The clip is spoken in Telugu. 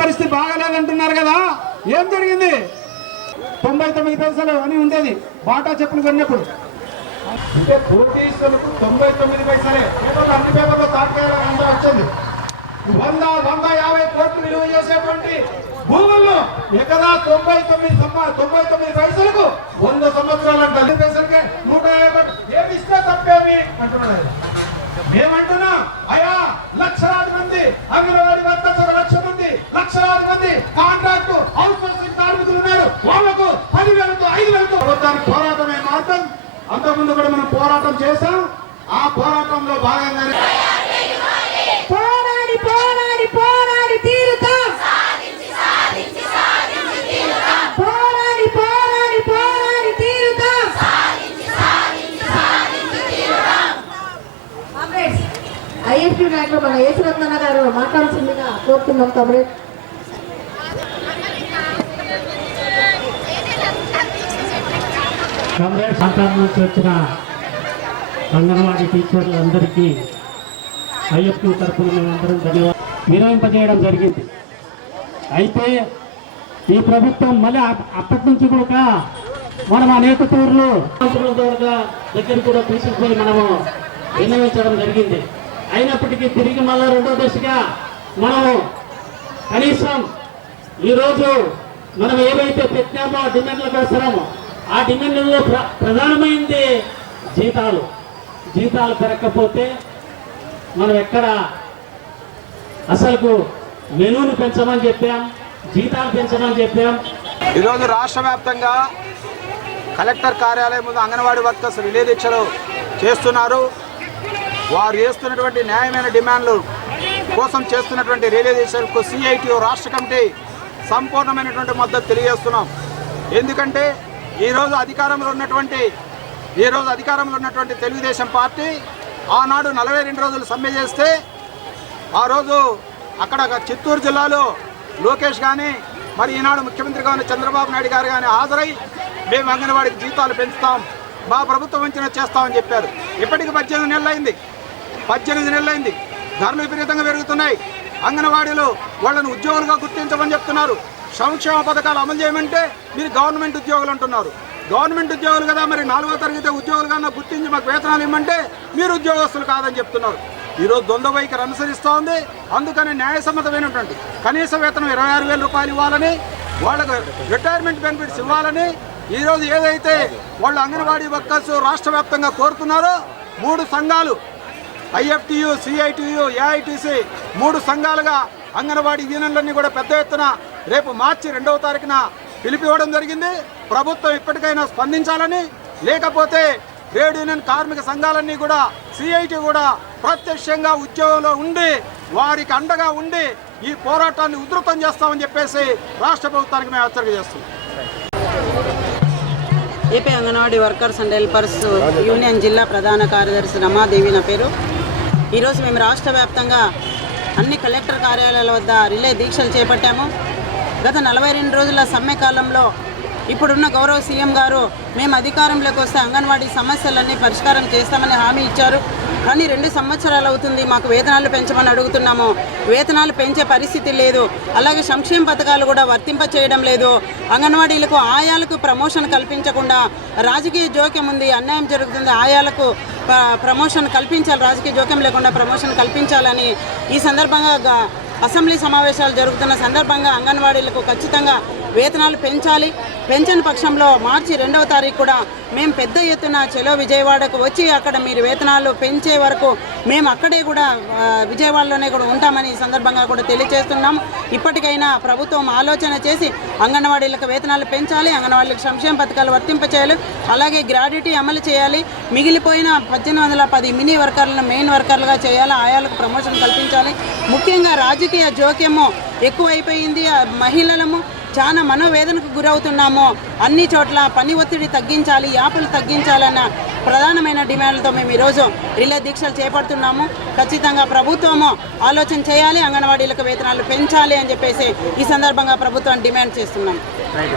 పరిస్థితి బాగాలేదంటున్నారు కదా, ఏం జరిగింది? 99 పైసలు అని ఉండేది బాటా చెప్పులు కొన్నప్పుడు. అంటే కోటీశ్వరులకు 99 పైసలే. పేపర్లు అన్ని పేపర్లో తాకేయాలంతా వచ్చింది. 150 కోట్లు విలువ చేసేటువంటి భూములను ఎకరా 99 పైసలకు 100 సంవత్సరాలు అంట. 10 పైసలకే 150 ఏమి ఇస్తే తప్పేమి అంటున్నాడు. ఏమంటున్నా అయ్యా, లక్షలాది మంది అంగన్వాడీ వర్కర్స్, 1 లక్ష మంది, లక్షలాది మంది కాంట్రాక్ట్ హౌస్ సోర్సింగ్ కార్మికులు ఉన్నారు. వాళ్లకు 10,000తో 5,000తో ప్రభుత్వానికి పోరాటమే మార్గం. అంతకుముందు కూడా మనం పోరాటం చేశాం. ఆ పోరాటంలో భాగంగానే పోరాడి పోరాడి పోరాడి తీరుతాం, పోరాడి పోరాడి పోరాడి తీరుతాం. ఐఎఫ్టీ నాయకులు మన యేసురత్న గారు మాట్లాడుతుందిగా కోరుతున్నాం. తమ్ముడు కామ్రేడ్ ప్రాంతాల నుంచి వచ్చిన అంగన్వాడీ టీచర్లందరికీ ఐఎఫ్టీ తరఫున మేమందరం ధన్యవాదాలు విరమింపజేయడం జరిగింది. అయితే ఈ ప్రభుత్వం మళ్ళీ అప్పటి నుంచి కూడా మనం అనేక తూర్లు దగ్గర కూడా తీసుకుపోయి మనము విన్నవించడం జరిగింది. అయినప్పటికీ తిరిగి మళ్ళీ 2వ దశగా మనము కనీసం ఈరోజు మనం ఏవైతే పెట్టామో డిమాండ్ల కోసము, ఆ డిమాండ్లలో ప్రధానమైంది జీతాలు పెరగకపోతే మనం ఎక్కడ అసలు మెనూను పెంచమని చెప్పాం, జీతాలు పెంచమని చెప్పాం. ఈరోజు రాష్ట్ర వ్యాప్తంగా కలెక్టర్ కార్యాలయం ముందు అంగన్వాడీ వర్కర్స్ రిలే దీక్షలు చేస్తున్నారు. వారు చేస్తున్నటువంటి న్యాయమైన డిమాండ్లు కోసం చేస్తున్నటువంటి రిలే దీక్షలకు సిఐటియు రాష్ట్ర కమిటీ సంపూర్ణమైనటువంటి మద్దతు తెలియజేస్తున్నాం. ఎందుకంటే ఈరోజు అధికారంలో ఉన్నటువంటి తెలుగుదేశం పార్టీ ఆనాడు 42 రోజులు సమ్మె చేస్తే, ఆ రోజు అక్కడ చిత్తూరు జిల్లాలో లోకేష్ కానీ, మరి ఈనాడు ముఖ్యమంత్రిగా ఉన్న చంద్రబాబు నాయుడు గారు కానీ హాజరై మేము అంగన్వాడికి జీతాలు పెంచుతాం, మా ప్రభుత్వం వంచిన చేస్తామని చెప్పారు. ఇప్పటికి 18 నెలలైంది. ధరలు విపరీతంగా పెరుగుతున్నాయి. అంగన్వాడీలు వాళ్ళని ఉద్యోగులుగా గుర్తించమని చెప్తున్నారు. సంక్షేమ పథకాలు అమలు చేయమంటే మీరు గవర్నమెంట్ ఉద్యోగులు అంటున్నారు. గవర్నమెంట్ ఉద్యోగులు కదా, మరి 4వ తరగతి ఉద్యోగులుగా గుర్తించి మాకు వేతనాలు ఇవ్వమంటే మీరు ఉద్యోగస్తులు కాదని చెప్తున్నారు. ఈరోజు ద్వంద్వ వైఖరి అనుసరిస్తూ ఉంది. అందుకని న్యాయసమ్మతమైనటువంటి కనీస వేతనం 26,000 రూపాయలు ఇవ్వాలని, వాళ్ళకు రిటైర్మెంట్ బెనిఫిట్స్ ఇవ్వాలని ఈరోజు ఏదైతే వాళ్ళు అంగన్వాడీ వర్కర్స్ రాష్ట్ర వ్యాప్తంగా కోరుతున్నారో 3 సంఘాలు ఐఎఫ్టియు, సిఐటియు, ఏఐటిసి 3 సంఘాలుగా అంగన్వాడీ యూనియన్లన్నీ కూడా పెద్ద ఎత్తున రేపు మార్చి 2వ తారీఖున పిలిపివ్వడం జరిగింది. ప్రభుత్వం ఇప్పటికైనా స్పందించాలని, లేకపోతే ట్రేడ్ యూనియన్ కార్మిక సంఘాలన్నీ కూడా సిఐటి కూడా ప్రత్యక్షంగా ఉద్యోగంలో ఉండి వారికి అండగా ఉండి ఈ పోరాటాన్ని ఉధృతం చేస్తామని చెప్పేసి రాష్ట్ర ప్రభుత్వానికి మేము హెచ్చరిక చేస్తున్నాం. AP anganwadi workers and helpers union జిల్లా ప్రధాన కార్యదర్శి రమాదేవి నా పేరు. ఈరోజు మేము రాష్ట్ర వ్యాప్తంగా అన్ని కలెక్టర్ కార్యాలయాల వద్ద రిలే దీక్షలు చేపట్టాము. గత 42 రోజుల సమ్మె కాలంలో ఇప్పుడున్న గౌరవ సీఎం గారు మేము అధికారంలోకి వస్తే అంగన్వాడీ సమస్యలన్నీ పరిష్కారం చేస్తామని హామీ ఇచ్చారు. కానీ 2 సంవత్సరాలు అవుతుంది, మాకు వేతనాలు పెంచమని అడుగుతున్నాము. వేతనాలు పెంచే పరిస్థితి లేదు. అలాగే సంక్షేమ పథకాలు కూడా వర్తింప చేయడం లేదు. అంగన్వాడీలకు ఆయాలకు ప్రమోషన్ కల్పించకుండా రాజకీయ జోక్యం ఉంది, అన్యాయం జరుగుతుంది. ఆయాలకు ప్రమోషన్ కల్పించాలి, రాజకీయ జోక్యం లేకుండా ప్రమోషన్ కల్పించాలని ఈ సందర్భంగా అసెంబ్లీ సమావేశాలు జరుగుతున్న సందర్భంగా అంగన్వాడీలకు ఖచ్చితంగా వేతనాలు పెంచాలి. పెంచని పక్షంలో మార్చి 2వ తారీఖు కూడా మేము పెద్ద ఎత్తున చెలో విజయవాడకు వచ్చి అక్కడ మీరు వేతనాలు పెంచే వరకు మేము అక్కడే కూడా విజయవాడలోనే కూడా ఉంటామని ఈ సందర్భంగా కూడా తెలియజేస్తున్నాం. ఇప్పటికైనా ప్రభుత్వం ఆలోచన చేసి అంగన్వాడీలకు వేతనాలు పెంచాలి, అంగన్వాడీలకు సంక్షేమ పథకాలు వర్తింపచేయాలి, అలాగే గ్రాడ్యుటీ అమలు చేయాలి. మిగిలిపోయిన 1810 మినీ వర్కర్లను మెయిన్ వర్కర్లుగా చేయాలి, ఆయాలకు ప్రమోషన్ కల్పించాలి. ముఖ్యంగా రాజకీయ జోక్యము ఎక్కువైపోయింది. మహిళలము చాలా మనోవేదనకు గురవుతున్నాము. అన్ని చోట్ల పని ఒత్తిడి తగ్గించాలి, యాపులు తగ్గించాలన్న ప్రధానమైన డిమాండ్లతో మేము ఈరోజు రిలే దీక్షలు చేపడుతున్నాము. ఖచ్చితంగా ప్రభుత్వము ఆలోచన చేయాలి, అంగన్వాడీలకు వేతనాలు పెంచాలి అని చెప్పేసి ఈ సందర్భంగా ప్రభుత్వాన్ని డిమాండ్ చేస్తున్నాం.